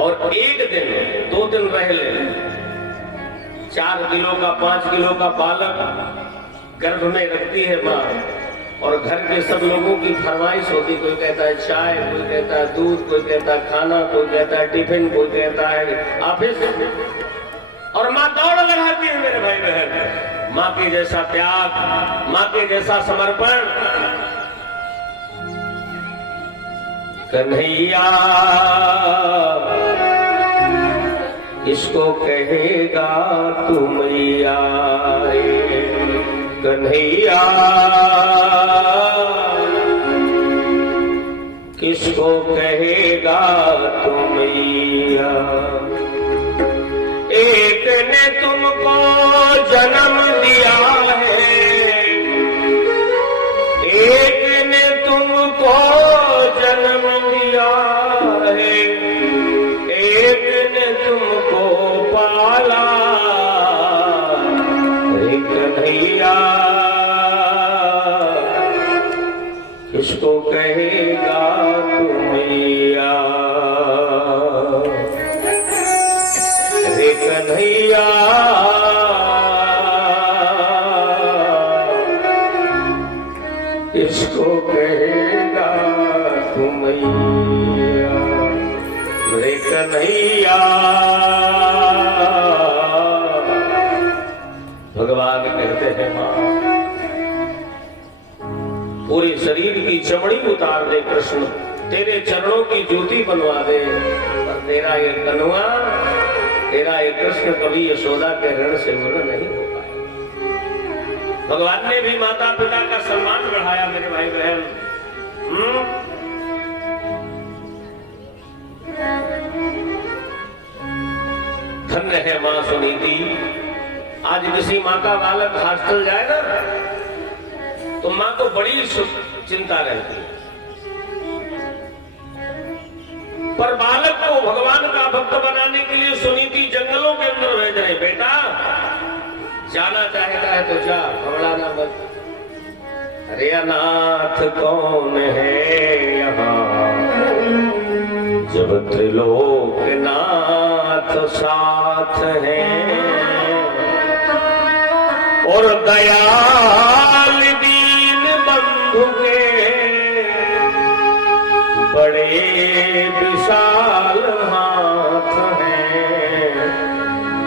और एक दिन 2 दिन रह ले, 4 किलो का 5 किलो का बालक गर्भ में रखती है माँ, और घर के सब लोगों की फरमाइश होती, कोई कहता है चाय, कोई कहता है दूध, कोई कहता है खाना, कोई कहता है टिफिन, कोई कहता है ऑफिस, और माँ दौड़ लगाती है मेरे भाई बहन। माँ के जैसा त्याग, माँ के जैसा समर्पण कन्हैया इसको कहेगा तू मैया रे कन्हैया, किसको कहेगा तू मैया। एक ने तुमको जन्म दिया है, एक ने तुमको जन्म दिया है, एक ने तुमको पाला रे कन्हैया, किसको कहेगा तू मैया रे कन्हैया, किसको कहेगा तू मैया रे कन्हैया। भगवान कहते हैं माँ पूरे शरीर की चमड़ी उतार दे कृष्ण, तेरे चरणों की ज्योति बनवा दे, पर तेरा ये कन्हवा, तेरा ये कृष्ण कभी यशोदा के ऋण से पूर्ण नहीं हो पाए। भगवान ने भी माता पिता का सम्मान बढ़ाया मेरे भाई बहन। धन्य है मां सुनीति। आज किसी माँ का बालक हॉस्टल जाए ना तो माँ को बड़ी चिंता रहती है, पर बालक को भगवान का भक्त बनाने के लिए सुनीति जंगलों के अंदर भेज रहे, बेटा जाना चाहेगा है तो जा, घबराना मत। अरे अनाथ कौन है यहाँ जब त्रिलोकनाथ साथ है, और दयाल दीन बंधु के बड़े विशाल हाथ हैं,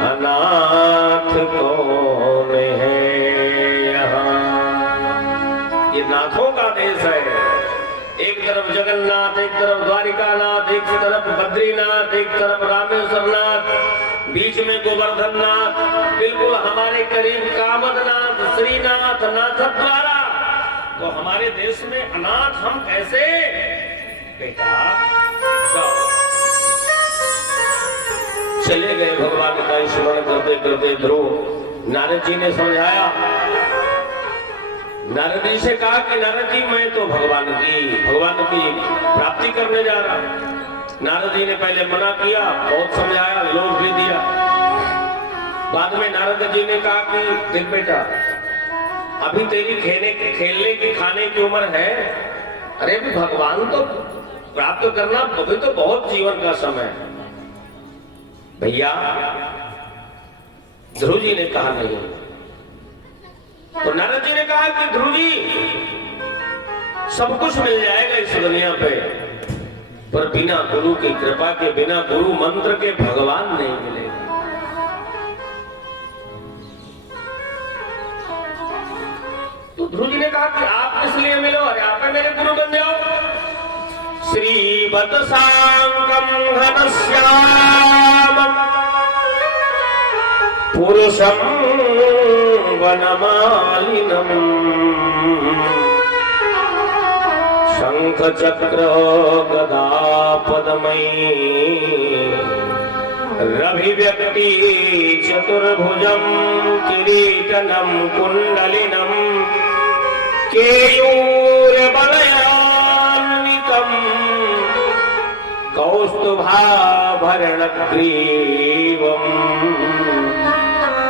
अनाथ कौन है यहाँ। ये नाथों का देश है, एक तरफ जगन्नाथ, एक तरफ द्वारिकानाथ, एक तरफ बद्रीनाथ, एक तरफ रामेश्वरनाथ, बीच में गोवर्धननाथ, बिल्कुल हमारे करीब कामदनाथ, श्रीनाथ, नाथद्वारा। तो हमारे देश में अनाथ हम कैसे? बेटा जाओ। चले गए भगवान का स्मरण करते करते ध्रुव। नारद जी ने समझाया, नारद जी से कहा कि नारद जी मैं तो भगवान की प्राप्ति करने जा रहा। नारद जी ने पहले मना किया, बहुत समझाया, लोभ भी दिया। बाद में नारद जी ने कहा कि दिल बेटा अभी तेरी खेलने की खाने की उम्र है, अरे भी भगवान तो प्राप्त करना अभी तो बहुत जीवन का समय है। भैया ध्रुव जी ने कहा नहीं, तो नारद जी ने कहा कि ध्रुव जी सब कुछ मिल जाएगा इस दुनिया पे, पर बिना गुरु की कृपा के, बिना गुरु मंत्र के भगवान नहीं मिलेगा। तो ध्रुव जी ने कहा कि आप किस लिए मिलो, अरे आप मेरे गुरु बन जाओ। श्रीवत सांगम घनश्याम पुरुषम वनमालिनम शंख चक्र गदा पद्मयी रविव्यक्ति चतुर्भुजम किरीटनम कुंडलिनम केयूर बलयान्वितम कौस्तुभाभरणग्रीवम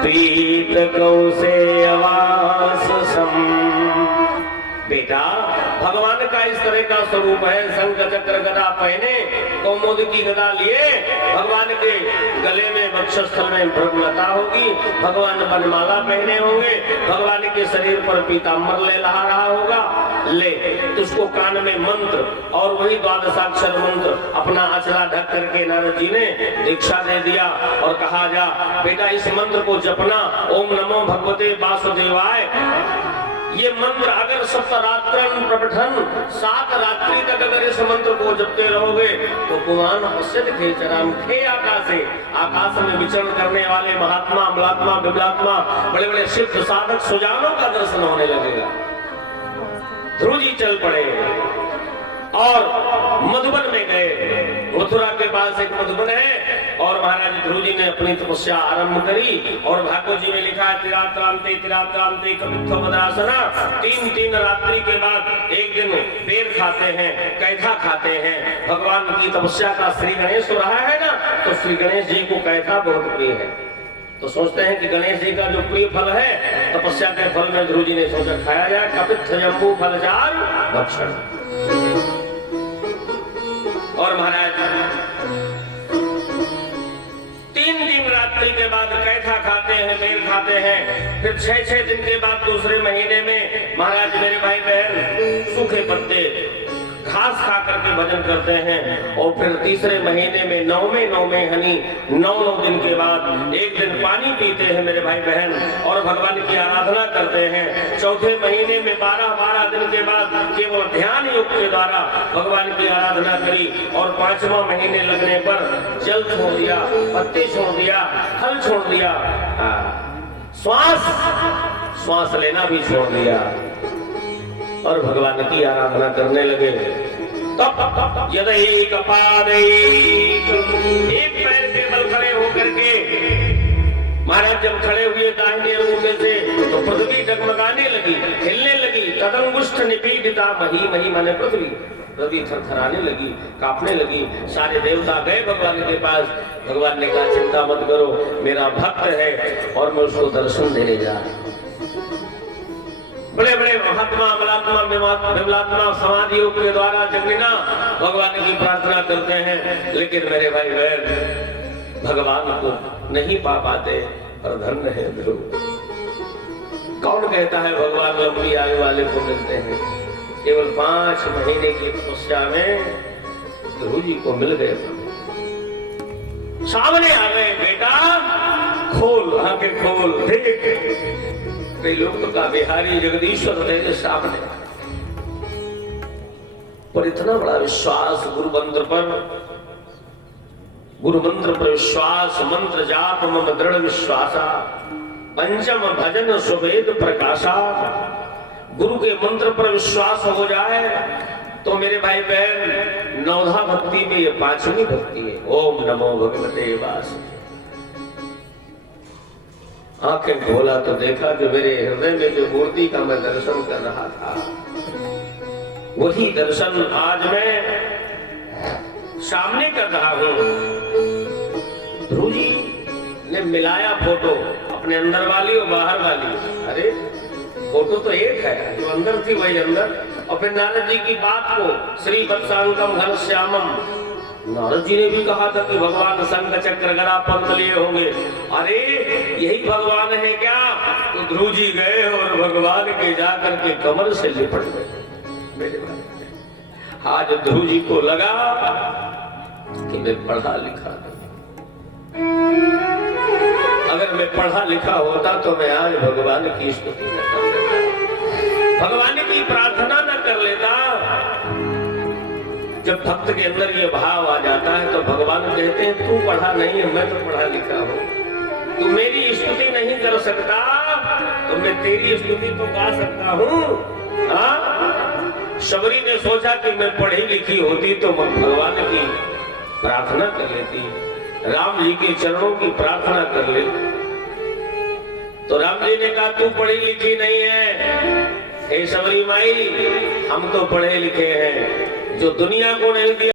पीत कौसेयवाससम बेटा भगवान का इस तरह का स्वरूप है, शंख चक्र गदा पहने, कौमुद की गदा लिए, भगवान के गले में वक्षस्थल में भ्रमलता होगी, भगवान वनमाला पहने होंगे, भगवान के शरीर पर पीताम्बर ले लहा रहा होगा, ले तो उसको कान में मंत्र और वही द्वादशाक्षर मंत्र अपना आचला ढक करके नारद जी ने दीक्षा दे दिया और कहा जा बेटा इस मंत्र को जपना, ओम नमो भगवते वासुदेवाय। ये मंत्र अगर सप्तरात्रं प्रपठन 7 रात्रि तक अगर इस मंत्र को जपते रहोगे तो पुराण पश्यत खेचराम खे आकाशे, आकाश में विचरण करने वाले महात्मा अमलात्मा विमलात्मा बड़े बड़े सिद्ध साधक सुजानों का दर्शन होने लगेगा। ध्रुव जी चल पड़े और मधुबन में गए। मथुरा के पास एक मधुबन है और महाराज ध्रुव जी ने अपनी तपस्या आरंभ करी और भागवत जी में लिखा है तिरात्रांते कपित्थो मदासना, 3 रात्रि के बाद एक दिन बेर खाते हैं, कैथा खाते हैं। भगवान की तपस्या का श्री गणेश हो रहा है ना, तो श्री गणेश जी को कैथा बहुत प्रिय है, तो सोचते हैं कि गणेश जी का जो प्रिय फल है तपस्या के फल में ध्रुव जी ने सोचा खाया जाए, कपित्थ जम्बू फलचार भक्षण। और महाराज 3 रात्रि के बाद कैथा खाते हैं, बेर खाते हैं, फिर 6 दिन के बाद दूसरे महीने में महाराज मेरे भाई बहन सूखे पत्ते घास खा करके भजन करते हैं और फिर तीसरे महीने में 9वें हनी 9 दिन के बाद एक दिन पानी पीते हैं मेरे भाई बहन और भगवान की आराधना करते हैं। चौथे महीने में 12 दिन के बाद केवल ध्यान योग के द्वारा भगवान की आराधना करी और 5वां महीने लगने पर जल छोड़ दिया, पत्ते छोड़ दिया, फल छोड़ दिया, श्वास लेना भी छोड़ दिया और भगवान की आराधना करने लगे। तब यदि कपादे एक पैर के बल खड़े होकर के महाराज जब खड़े हुए दाहिने अंगूठे से तो पृथ्वी डगमगाने लगी, हिलने लगी। तदंगुष्ठ निपीडिता मही माने पृथ्वी थरथराने लगी, कांपने लगी। सारे देवता गए भगवान के पास। भगवान ने कहा चिंता मत करो, मेरा भक्त है और मैं उसको दर्शन देने जा रहा हूं। बड़े बड़े महात्मा अमलात्मा विमलात्मा समाधि योग के द्वारा जगना भगवान की प्रार्थना करते हैं, लेकिन मेरे भाई बहन भगवान को नहीं पा पाते। और धन्य है ध्रुव। कौन कहता है भगवान लंबी आयु वाले को मिलते हैं? केवल 5 महीने की तपस्या में ध्रुव जी को मिल गए। सामने आ गए, बेटा खोल आंखें खोल देख, लोक का बिहारी जगदीश्वर तेरे सामने। पर इतना बड़ा विश्वास गुरु मंत्र पर विश्वास, मंत्र जाप मम दृढ़ विश्वासा, पंचम भजन सुवेद प्रकाशा। गुरु के मंत्र पर विश्वास हो जाए तो मेरे भाई बहन 9धा भक्ति में ये 5वीं भक्ति है। ओम नमो भगवते वास। आंखें खोला तो देखा जो मेरे हृदय में जो मूर्ति का मैं दर्शन कर रहा था, वही दर्शन आज मैं सामने कर रहा हूं। ध्रुव जी ने मिलाया फोटो, अपने अंदर वाली और बाहर वाली। अरे फोटो तो एक है, जो अंदर थी वही अंदर। और फिर नारद जी की बात को श्री वत्सांगम घनश्यामम, नारद जी ने भी कहा था कि भगवान शंख चक्र गदा पद्म लिए होंगे। अरे यही भगवान है क्या? तो ध्रुव जी गए और भगवान के जाकर के कमर से लिपट गए। मेरे भाई आज ध्रुव जी को लगा कि मैं पढ़ा लिखा नहीं। अगर मैं पढ़ा लिखा होता तो मैं आज भगवान की स्तुति न कर लेता, भगवान की प्रार्थना न कर लेता। जब भक्त के अंदर ये भाव आ जाता है तो भगवान कहते हैं तू पढ़ा नहीं है, मैं तो पढ़ा लिखा हूं, तू मेरी स्तुति नहीं कर सकता तो मैं तेरी स्तुति तो गा सकता हूं। शबरी ने सोचा कि मैं पढ़ी लिखी होती तो भगवान की प्रार्थना कर लेती, राम जी के चरणों की प्रार्थना कर लेती। तो राम जी ने कहा तू पढ़ी लिखी नहीं है, हे शबरी माई, हम तो पढ़े लिखे हैं, जो दुनिया को नहीं दिया